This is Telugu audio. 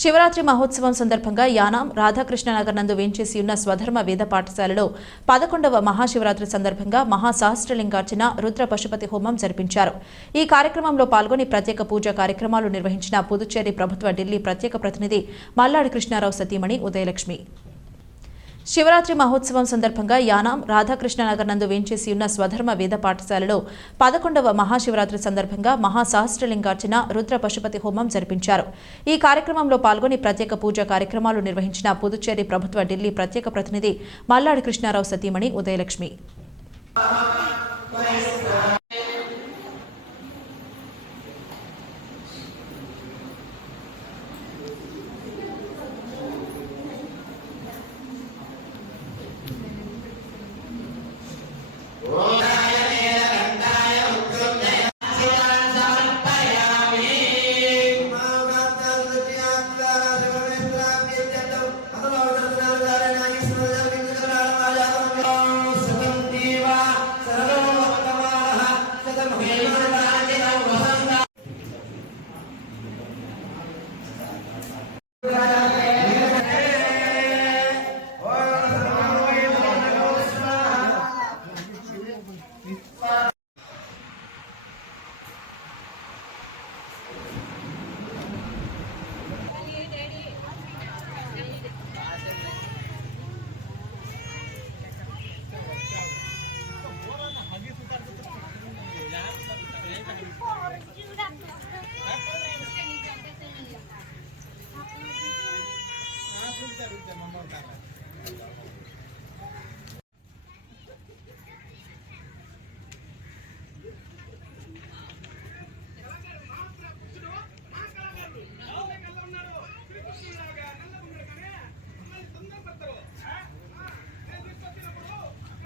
శివరాత్రి మహోత్సవం సందర్భంగా యానాం రాధాకృష్ణనగర్ నందు వేంచేసి ఉన్న స్వధర్మ వేద పాఠశాలలో 11వ మహాశివరాత్రి సందర్భంగా మహాసహస్రలింగార్చన రుద్ర పశుపతి హోమం జరిపించారు. ఈ కార్యక్రమంలో పాల్గొని ప్రత్యేక పూజా కార్యక్రమాలు నిర్వహించిన పుదుచ్చేరి ప్రభుత్వ ఢిల్లీ ప్రత్యేక ప్రతినిధి మల్లాడి కృష్ణారావు సతీమణి ఉదయలక్ష్మి. శివరాత్రి మహోత్సవం సందర్భంగా యానాం రాధాకృష్ణనగర్ నందు వేంచేసి ఉన్న స్వధర్మ వేద పాఠశాలలో 11వ మహాశివరాత్రి సందర్భంగా మహాసహస్రలింగార్చన రుద్ర పశుపతి హోమం జరిపించారు. ఈ కార్యక్రమంలో పాల్గొని ప్రత్యేక పూజా కార్యక్రమాలు నిర్వహించిన పుదుచ్చేరి ప్రభుత్వ ఢిల్లీ ప్రత్యేక ప్రతినిధి మల్లాడి కృష్ణారావు సతీమణి ఉదయలక్ష్మి. Mamma